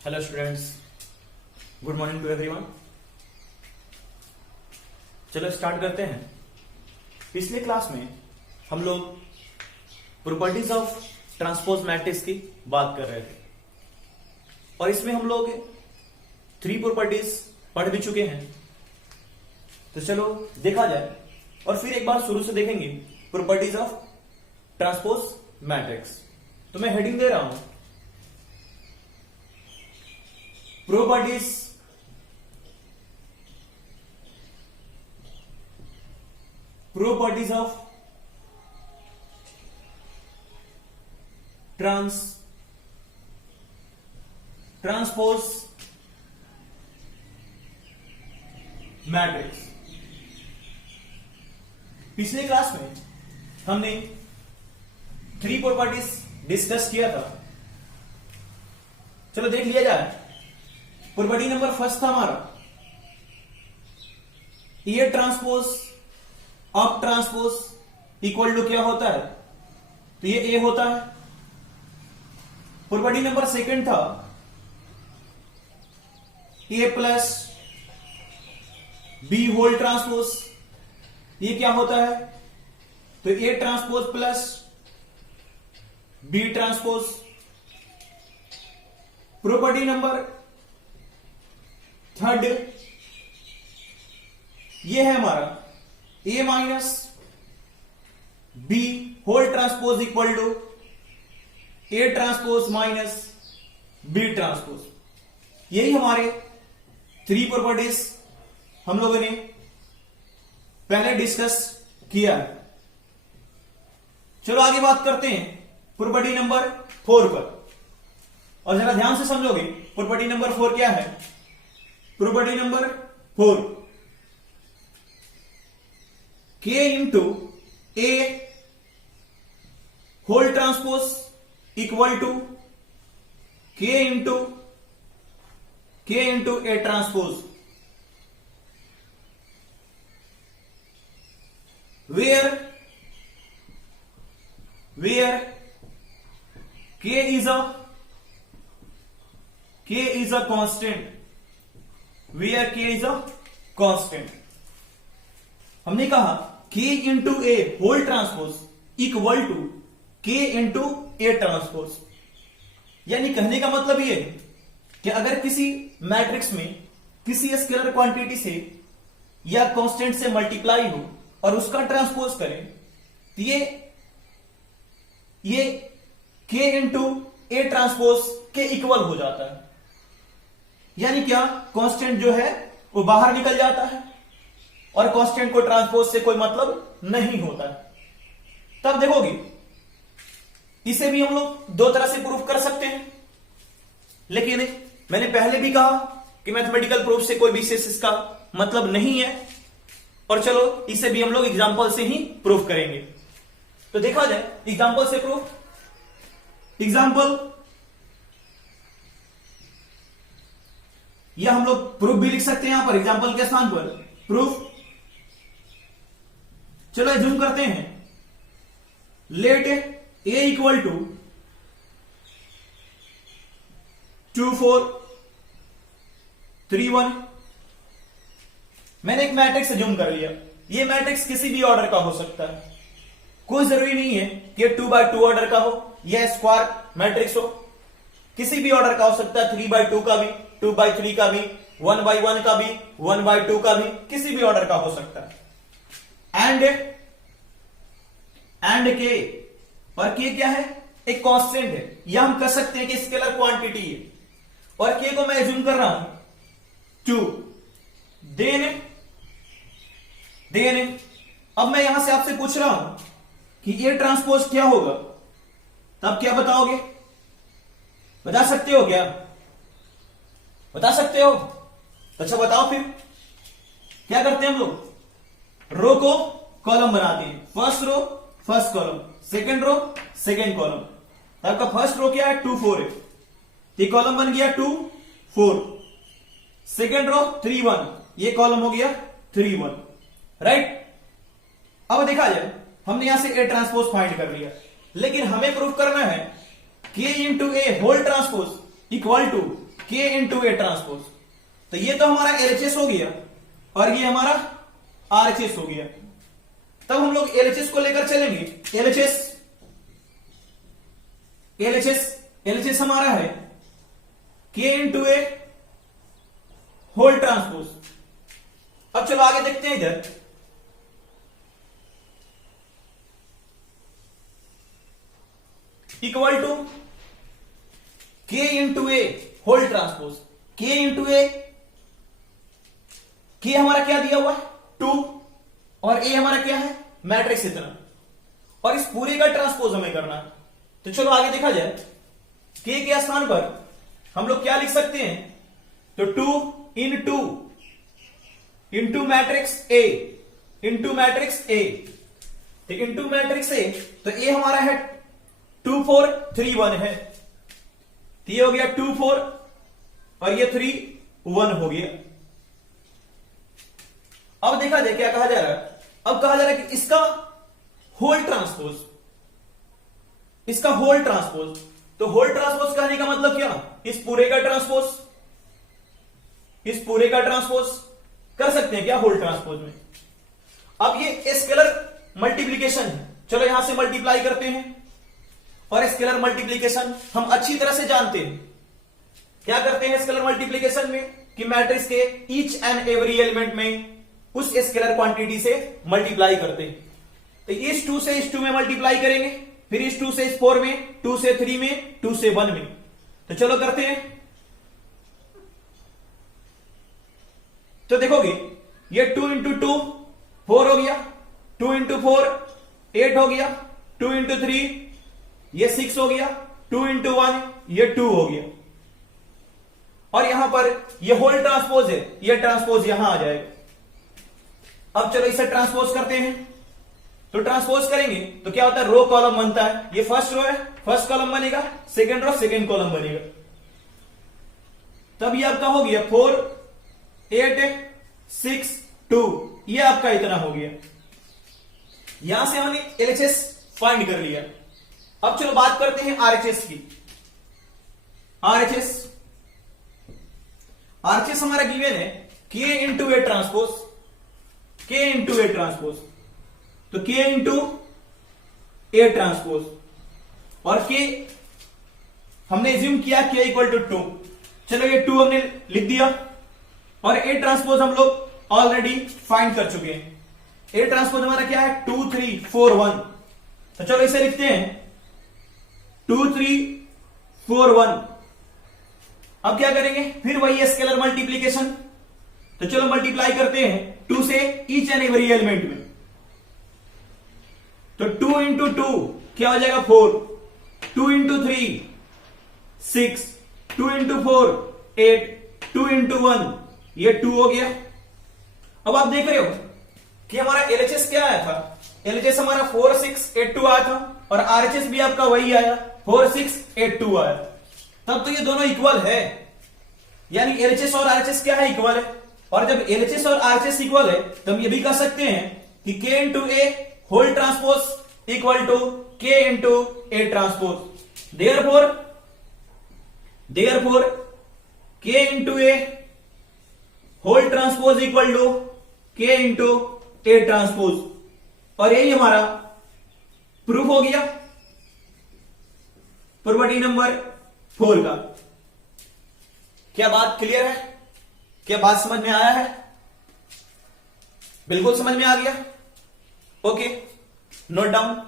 Hello students, good morning to everyone. चलो start करते हैं। पिछले क्लास में हम लोग प्रॉपर्टीज ऑफ ट्रांसपोज मैट्रिक्स की बात कर रहे थे और इसमें हम लोग 3 प्रॉपर्टीज पढ़ भी चुके हैं। तो चलो देखा जाए और फिर एक बार शुरू से देखेंगे प्रॉपर्टीज ऑफ ट्रांसपोज मैट्रिक्स। तो मैं हेडिंग दे रहा हूं properties of transpose मैट्रिक्स। पिछले क्लास में हमने 3 प्रॉपर्टीज डिस्कस किया था। चलो देख लिया जाए। प्रॉपर्टी नंबर फर्स्ट था हमारा A transpose of transpose equal to क्या होता है, तो ये ए होता है। प्रॉपर्टी नंबर सेकंड था A plus B whole transpose, ये क्या होता है, तो A transpose plus B transpose. Property number third ये है हमारा A minus B whole transpose equal to A transpose minus B transpose. यही हमारे 3 प्रॉपर्टीज हम लोगों ने पहले डिस्कस किया है। चलो आगे बात करते हैं प्रॉपर्टी नंबर 4 पर, और जरा ध्यान से समझोगे प्रॉपर्टी नंबर 4 क्या है। Property number 4 K into A whole transpose equal to K into A transpose, where K is a constant, where K is a constant। हमने कहा K into A whole transpose equal to K into A transpose. यानी कहने का मतलब ये है कि अगर किसी मैट्रिक्स में किसी स्केलर क्वांटिटी से या कांस्टेंट से मल्टीप्लाई हो और उसका ट्रांसपोज करें तो ये K इंटू ए ट्रांसपोज के इक्वल हो जाता है। यानी क्या, कांस्टेंट जो है वो बाहर निकल जाता है और कांस्टेंट को ट्रांसपोज से कोई मतलब नहीं होता है। तब देखोगे इसे भी हम लोग 2 तरह से प्रूफ कर सकते हैं, लेकिन मैंने पहले भी कहा कि मैथमेटिकल प्रूफ से कोई विशेष इसका मतलब नहीं है, और चलो इसे भी हम लोग एग्जांपल से ही प्रूफ करेंगे। तो देखा जाए एग्जांपल से प्रूफ। एग्जांपल या हम लोग प्रूफ भी लिख सकते हैं यहां पर एग्जांपल के स्थान पर प्रूफ। चलो जूम करते हैं। Let A equal to 2 4 3 1। मैंने एक मैट्रिक्स जूम कर लिया। ये मैट्रिक्स किसी भी ऑर्डर का हो सकता है, कोई जरूरी नहीं है कि 2 by 2 ऑर्डर का हो या स्क्वायर मैट्रिक्स हो। किसी भी ऑर्डर का हो सकता है, 3 by 2 का भी, 2 by 3 का भी, 1 by 1 का भी, 1 by 2 का भी, किसी भी ऑर्डर का हो सकता है। एंड के, और के क्या है, एक कांस्टेंट है, या हम कह सकते हैं कि स्केलर क्वांटिटी है, और के को मैं एज्यूम कर रहा हूं 2। देन अब मैं यहां से आपसे पूछ रहा हूं कि ए ट्रांसपोज क्या होगा, तब क्या बताओगे? बता सकते हो क्या? बता सकते हो? अच्छा बताओ फिर क्या करते हैं हम लोग, रो को कॉलम बनाते हैं। First row first column, second row second column. आपका फर्स्ट रो क्या है, 2 4 है, ये कॉलम बन गया 2 4। सेकंड रो 3 1, ये कॉलम हो गया 3 1, राइट। अब देखा जाए हमने यहां से ए ट्रांसपोज फाइंड कर लिया, लेकिन हमें प्रूफ करना है K into A whole transpose equal to K into A transpose. तो ये तो हमारा एलएचएस हो गया और ये हमारा आरएचएस हो गया। तब हम लोग एलएचएस को लेकर चलेंगे। एलएचएस हमारा है के इंटू ए होल ट्रांसपोज। अब चलो आगे देखते हैं इधर। Equal to K into A whole transpose. के इंटू ए, के हमारा क्या दिया हुआ है 2 और ए हमारा क्या है मैट्रिक्स इतना, और इस पूरे का ट्रांसपोज हमें करना है। तो चलो आगे देखा जाए। के स्थान पर हम लोग क्या लिख सकते हैं, तो 2 into matrix A, into matrix A, ठीक, इंटू मैट्रिक्स ए। तो ए हमारा है 2 4 3 1 है, तो ये हो गया 2 4 और ये 3 1 हो गया। अब देखा जाए क्या कहा जा रहा है। अब कहा जा रहा है कि इसका होल ट्रांसपोज, इसका होल ट्रांसपोज। तो होल ट्रांसपोज कहने का मतलब क्या, इस पूरे का ट्रांसपोज, इस पूरे का ट्रांसपोज कर सकते हैं क्या होल ट्रांसपोज में। अब ये स्केलर मल्टीप्लीकेशन है, चलो यहां से मल्टीप्लाई करते हैं। और स्केलर मल्टीप्लीकेशन हम अच्छी तरह से जानते हैं। क्या करते हैं स्केलर मल्टीप्लीकेशन में कि मैट्रिक्स के ईच एंड एवरी एलिमेंट में उस स्केलर क्वांटिटी से मल्टीप्लाई करते हैं। तो इस 2 से इस 2 में मल्टीप्लाई करेंगे, फिर इस 2 से इस 4 में, 2 से 3 में, 2 से 1 में। तो चलो करते हैं। तो देखोगे ये 2 इंटू 2 4 हो गया, 2 इंटू 4 8 हो गया, 2 इंटू 3 ये 6 हो गया, 2 इंटू 1 ये 2 हो गया। और यहां पर ये होल ट्रांसपोज है, ये ट्रांसपोज यहां आ जाएगा। अब चलो इसे ट्रांसपोज करते हैं। तो ट्रांसपोज करेंगे तो क्या होता है, रो कॉलम बनता है। ये फर्स्ट रो है, फर्स्ट कॉलम बनेगा, सेकंड रो सेकंड कॉलम बनेगा। तब ये आपका हो गया 4 8 6 2, ये आपका इतना हो गया। यहां से हमने एलएचएस फाइंड कर लिया। अब चलो बात करते हैं आरएचएस की। आरएचएस हमारा गिवन है के इंटू ए ट्रांसपोज, के इंटू ए ट्रांसपोज। तो के इंटू ए ट्रांसपोज और के हमने एज्यूम किया के इक्वल टू 2। चलो ये 2 हमने लिख दिया और ए ट्रांसपोज हम लोग ऑलरेडी फाइंड कर चुके हैं। ए ट्रांसपोज हमारा क्या है 2 3 4 1। तो चलो इसे लिखते हैं 2 3 4 1। अब क्या करेंगे, फिर वही स्केलर मल्टीप्लीकेशन। तो चलो मल्टीप्लाई करते हैं 2 से ईच एंड एवरी एलिमेंट में। तो 2 इंटू 2 क्या हो जाएगा 4, 2 इंटू 3 6, 2 इंटू 4 8, 2 इंटू 1 ये 2 हो गया। अब आप देख रहे हो कि हमारा एलएचएस क्या आया था, एलएचएस हमारा 4 6 8 2 आया था और आरएचएस भी आपका वही आया 4 6 8 2 आया। तब तो ये दोनों इक्वल है, यानी एलएचएस और आरएचएस क्या है, इक्वल है। और जब एलएचएस और आरएचएस इक्वल है तो हम ये भी कह सकते हैं कि K into A whole transpose equal to K into A transpose. Therefore K into A whole transpose equal to K into A transpose. और यही हमारा प्रूफ हो गया प्रॉपर्टी नंबर 4 का। क्या बात क्लियर है, क्या बात समझ में आया है? बिल्कुल समझ में आ गया। Okay, note down.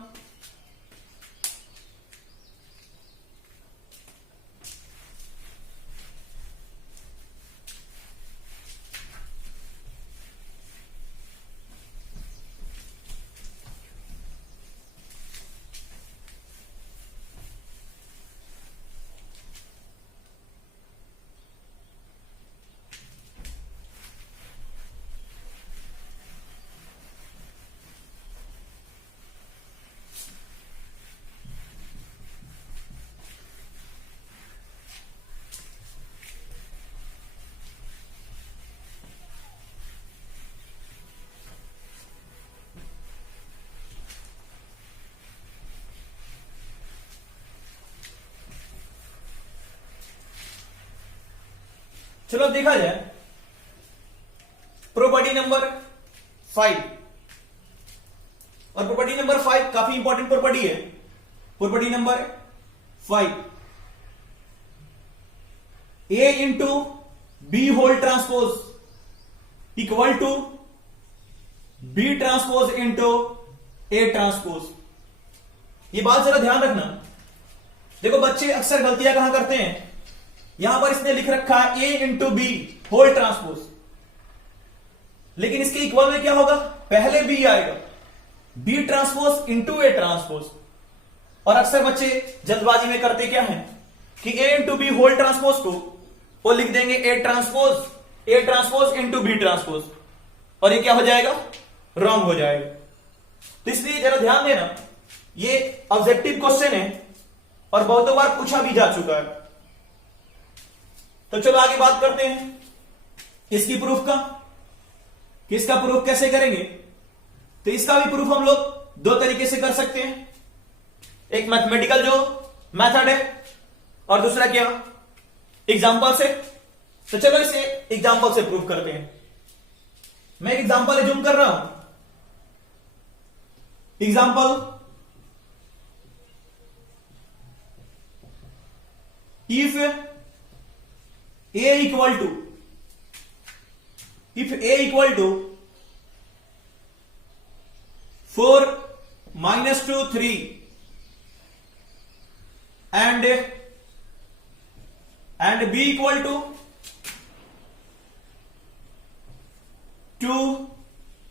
चलो अब देखा जाए प्रॉपर्टी नंबर 5। और प्रॉपर्टी नंबर 5 काफी इंपॉर्टेंट प्रॉपर्टी है। Property number 5, A into B whole transpose equal to B transpose into A transpose. ये बात जरा ध्यान रखना। देखो बच्चे अक्सर गलतियां कहां करते हैं, यहां पर इसने लिख रखा है A into B whole transpose, लेकिन इसके इक्वल में क्या होगा, पहले बी आएगा, B transpose into A transpose. और अक्सर बच्चे जल्दबाजी में करते क्या है कि A into B whole transpose को वो लिख देंगे A transpose into B transpose, और ये क्या हो जाएगा, रॉन्ग हो जाएगा। तो इसलिए जरा ध्यान देना, ये ऑब्जेक्टिव क्वेश्चन है और बहुतों बार पूछा भी जा चुका है। तो चलो आगे बात करते हैं इसकी प्रूफ का, कि इसका प्रूफ कैसे करेंगे। तो इसका भी प्रूफ हम लोग दो तरीके से कर सकते हैं, एक मैथमेटिकल जो मेथड है और दूसरा क्या, एग्जांपल से। तो चलो इसे एग्जांपल से प्रूफ करते हैं। मैं एक एग्जांपल एज्यूम कर रहा हूं। Example, if A equal to 4 - 2 3 and b equal to 2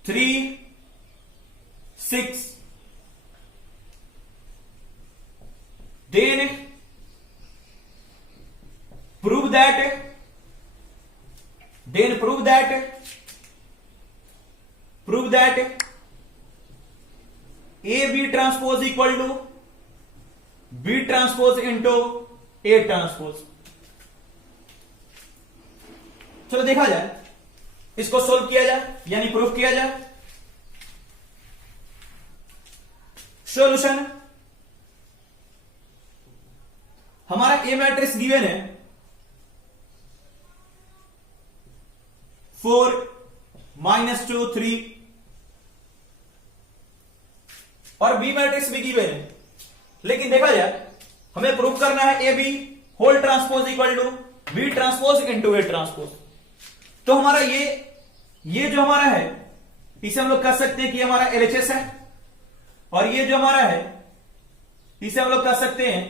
3 6, then prove that a b transpose equal to b transpose into a transpose। चलो देखा जाए, इसको सोल्व किया जाए यानी प्रूफ किया जाए। सॉल्यूशन, हमारा ए मैट्रिक्स गिवन है 4 - 2 3 और बी मैट्रिक्स भी गिवन है, लेकिन देखा जाए हमें प्रूफ करना है A B whole transpose equal to B transpose into A transpose. तो हमारा ये जो हमारा है इसे हम लोग कह सकते हैं कि हमारा एलएचएस है, और ये जो हमारा है इसे हम लोग कह सकते हैं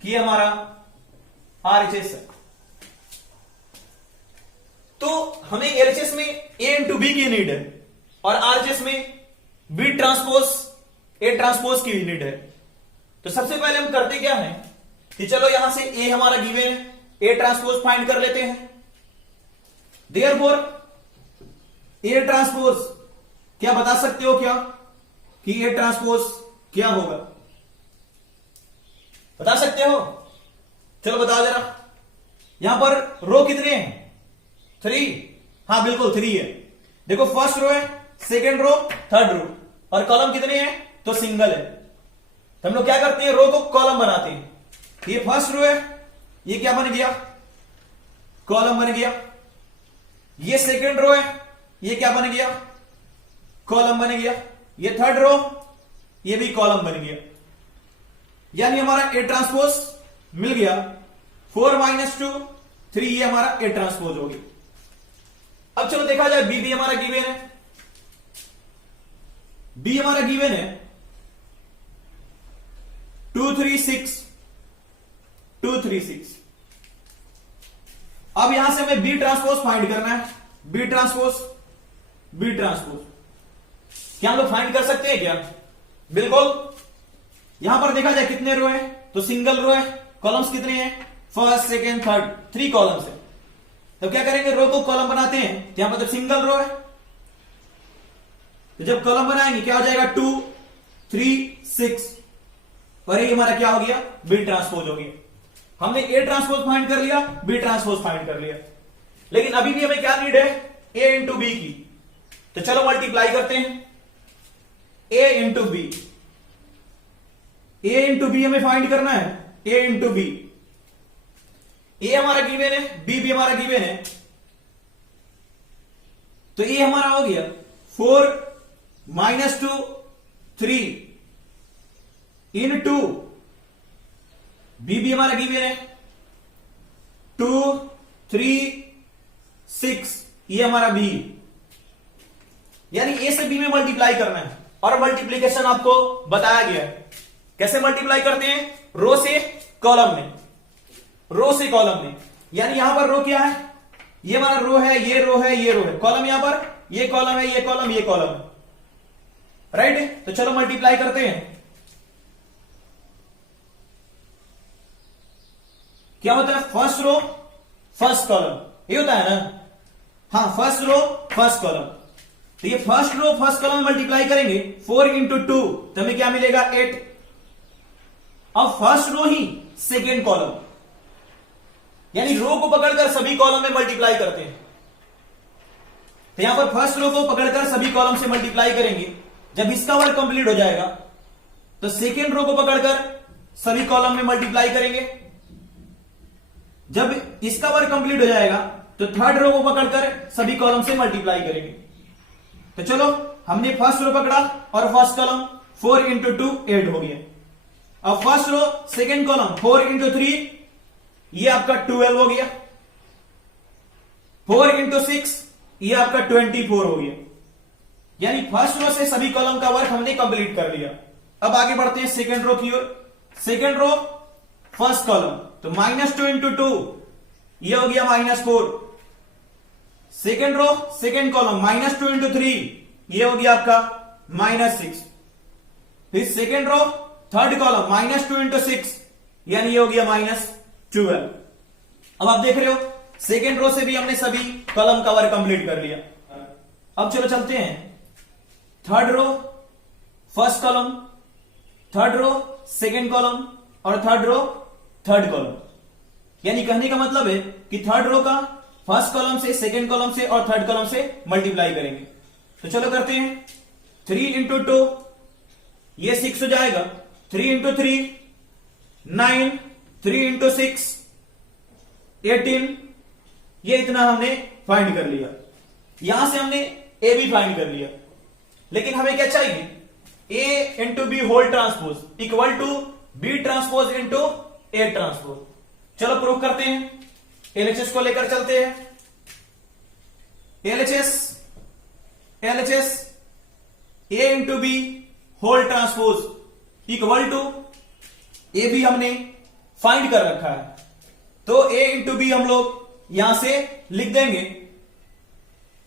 कि हमारा आरएचएस है। तो हमें एलएचएस में ए इंटू बी की नीड है और आरएचएस में बी ट्रांसपोज ए ट्रांसपोज की नीड है। तो सबसे पहले हम करते क्या है कि चलो यहां से ए हमारा गिवन है, ए ट्रांसपोज फाइंड कर लेते हैं। देयरफॉर ए ट्रांसपोज, क्या बता सकते हो क्या कि ए ट्रांसपोज क्या होगा, बता सकते हो? चलो बताओ जरा। यहां पर रो कितने हैं, 3। हाँ बिल्कुल 3 है। देखो फर्स्ट रो है, सेकेंड रो, थर्ड रो, और कॉलम कितने हैं, तो सिंगल है। तो हम लोग क्या करते हैं, रो को कॉलम बनाते हैं। ये फर्स्ट रो है, ये क्या बन गया, कॉलम बन गया। ये सेकेंड रो है, ये क्या बन गया, कॉलम बन गया। ये थर्ड रो, ये भी कॉलम बन गया। यानी हमारा ए ट्रांसपोज मिल गया। 4 - 2 3, ये हमारा ए ट्रांसपोज हो गया। अब चलो देखा जाए बी भी हमारा गिवन है। बी हमारा गिवन है 2 3 6 2 3 6। अब यहां से हमें बी ट्रांसपोज फाइंड करना है। बी ट्रांसपोज क्या हम लोग फाइंड कर सकते हैं क्या, बिल्कुल। यहां पर देखा जाए कितने रो है, तो सिंगल रो है। कॉलम्स कितने हैं, फर्स्ट सेकेंड थर्ड, 3 कॉलम्स है। तो क्या करेंगे, रो को कॉलम बनाते हैं। यहां पर जब सिंगल रो है तो जब कॉलम बनाएंगे क्या हो जाएगा, 2 3 6, और ये हमारा क्या हो गया, बी ट्रांसपोज हो गया। हमने ए ट्रांसपोज फाइंड कर लिया, बी ट्रांसपोज फाइंड कर लिया, लेकिन अभी भी हमें क्या नीड है, ए इंटू बी की। तो चलो मल्टीप्लाई करते हैं, ए इंटू बी। ए इंटू बी हमें फाइंड करना है, ए इंटू बी। ए हमारा गिवन है, बी भी हमारा गिवन है। तो ए हमारा हो गया 4 माइनस 2 3 इन 2, बी भी हमारा गिवन है 2 3 6, ये हमारा बी, यानी ए से बी में मल्टीप्लाई करना है। और मल्टीप्लीकेशन आपको बताया गया है कैसे मल्टीप्लाई करते हैं, रो से कॉलम में, रो से कॉलम में। यानी यहां पर रो क्या है, ये हमारा रो है, ये रो है, ये रो है, कॉलम यहां पर, ये कॉलम है, ये कॉलम, ये कॉलम है, राइट। तो चलो मल्टीप्लाई करते हैं। क्या होता है, फर्स्ट रो फर्स्ट कॉलम, ये होता है ना, हाँ, फर्स्ट रो फर्स्ट कॉलम। तो ये first row first column multiply करेंगे 4 इंटू 2, तो हमें क्या मिलेगा 8। अब फर्स्ट रो ही सेकेंड कॉलम, यानी रो को पकड़कर सभी कॉलम में मल्टीप्लाई करते हैं। तो यहां पर फर्स्ट रो को पकड़कर सभी कॉलम से मल्टीप्लाई करेंगे। जब इसका वर्क कंप्लीट हो जाएगा तो सेकेंड रो को पकड़कर सभी कॉलम में मल्टीप्लाई करेंगे। जब इसका वर्क कंप्लीट हो जाएगा तो थर्ड रो को पकड़कर सभी कॉलम से मल्टीप्लाई करेंगे। तो चलो, हमने फर्स्ट रो पकड़ा और फर्स्ट कॉलम 4 इंटू 2 8 हो गया। अब first row second column 4 into 3, ये आपका 12 हो गया। 4 इंटू 6, ये आपका 24 हो गया। यानी फर्स्ट रो से सभी कॉलम का वर्क हमने कंप्लीट कर लिया। अब आगे बढ़ते हैं सेकेंड रो की ओर। सेकेंड रो फर्स्ट कॉलम, तो -2 इंटू 2, ये हो गया -4। Second row second column -2 into 3, ये हो गया आपका -6। फिर second row third column -2 into 6, यानी ये हो गया -12। अब आप देख रहे हो सेकेंड रो से भी हमने सभी कॉलम का वर्क कंप्लीट कर लिया। अब चलो चलते हैं third row first column, third row second column और थर्ड रो थर्ड कॉलम। यानी कहने का मतलब है कि थर्ड रो का फर्स्ट कॉलम से, सेकेंड कॉलम से और थर्ड कॉलम से मल्टीप्लाई करेंगे। तो चलो करते हैं। 3 इंटू 2, ये 6 हो जाएगा। 3 इंटू 3 9, 3 इंटू 6 18, ये इतना हमने फाइंड कर लिया। यहां से हमने ए भी फाइंड कर लिया, लेकिन हमें क्या चाहिए, A into B whole transpose equal to B transpose into A transpose. चलो प्रूव करते हैं। एलएचएस को लेकर चलते हैं। LHS A into B whole transpose equal to, A भी हमने फाइंड कर रखा है, तो ए इंटू बी हम लोग यहां से लिख देंगे।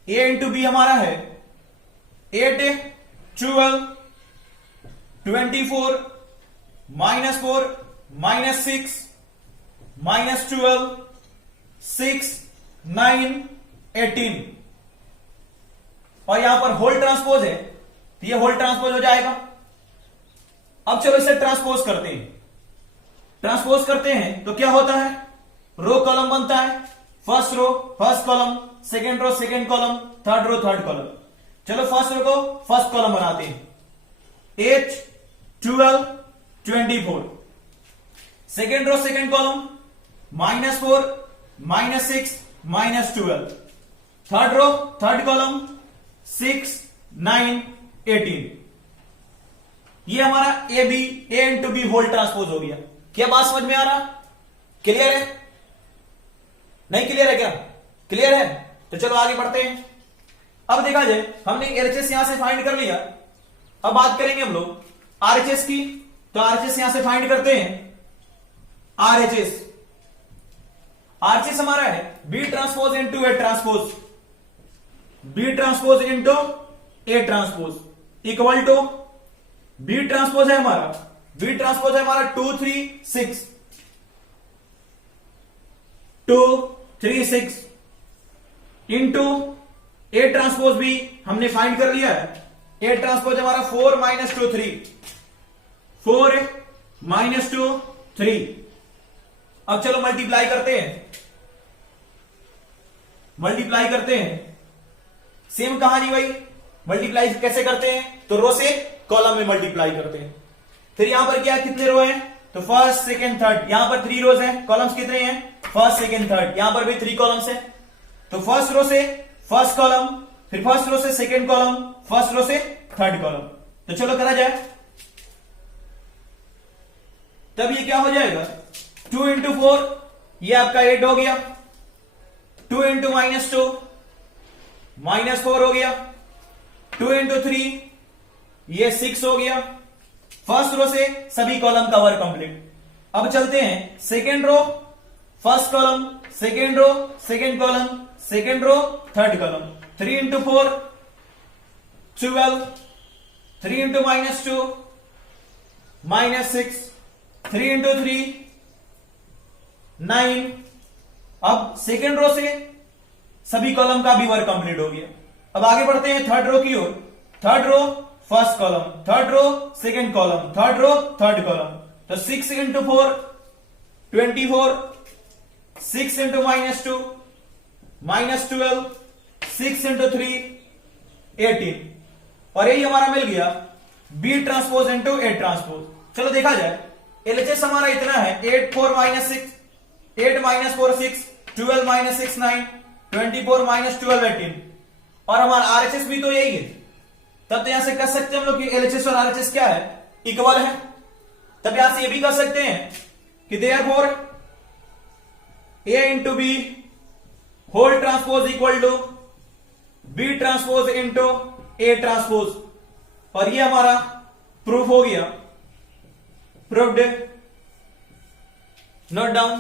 ए इंटू बी हमारा है 8 12 24 -4 -6 -12 6 9 18, और यहां पर होल ट्रांसपोज है तो ये होल ट्रांसपोज हो जाएगा। अब चलो इसे ट्रांसपोज करते हैं। ट्रांसपोज करते हैं तो क्या होता है, रो कॉलम बनता है, first row first column, second row second column, third row third column. चलो फर्स्ट रो को फर्स्ट कॉलम बनाते हैं। 8 12 24, second row second column -4 -6 -12, third row third column 6 9 18। ये हमारा A into B whole transpose हो गया। क्या बात समझ में आ रहा, क्लियर है, नहीं क्लियर है, क्या क्लियर है? तो चलो आगे बढ़ते हैं। अब देखा जाए हमने एलएचएस यहां से फाइंड कर लिया। अब बात करेंगे हम लोग आरएचएस की, तो आरएचएस यहां से फाइंड करते हैं। आरएचएस हमारा है B transpose into A transpose, B transpose into A transpose equal to, B transpose है हमारा, बी ट्रांसपोज है हमारा 2 3 6 2 3 6 इंटू ए ट्रांसपोज भी हमने फाइंड कर लिया है। ए ट्रांसपोज हमारा 4 -2 3, 4 -2 3। अब चलो मल्टीप्लाई करते हैं, मल्टीप्लाई करते हैं। सेम कहानी भाई, मल्टीप्लाई कैसे करते हैं, तो रो से कॉलम में मल्टीप्लाई करते हैं। फिर यहां पर क्या, कितने रो हैं, तो फर्स्ट सेकेंड थर्ड, यहां पर 3 रोज हैं, कॉलम्स कितने हैं, फर्स्ट सेकेंड थर्ड, यहां पर भी 3 कॉलम्स हैं। तो फर्स्ट रो से फर्स्ट कॉलम फिर फर्स्ट रो से सेकेंड कॉलम, फर्स्ट रो से थर्ड कॉलम। तो चलो करा जाए। तब ये क्या हो जाएगा, 2 इंटू 4 ये आपका 8 हो गया, 2 इंटू -2 -4 हो गया, 2 इंटू 3 ये 6 हो गया। फर्स्ट रो से सभी कॉलम कवर कंप्लीट। अब चलते हैं second row, first column, second row, second column, second row, third column. 3 into 4 12, 3 into -2 -6, 3 into 3 9। अब सेकेंड रो से सभी कॉलम का भी वर्क कंप्लीट हो गया। अब आगे बढ़ते हैं थर्ड रो की ओर। Third row first column, third row second column, third row third column. तो 6 इंटू 4 24, 6 इंटू -2 -12, 6 इंटू 3 18। और यही हमारा मिल गया B transpose into A transpose. चलो देखा जाए, एलएचएस हमारा इतना है 8 4 -6, 8 -4 6, 12 -6 9, 24 -12 18। और हमारा आरएचएस भी तो यही है। तब तो यहां से कह सकते हैं हम लोग कि एलएचएस और आरएचएस क्या है, इक्वल है। तब यहां से ये भी कह सकते हैं कि therefore A into B whole transpose equal to B transpose into A transpose. और ये हमारा प्रूफ हो गया, प्रूव्ड। Note down.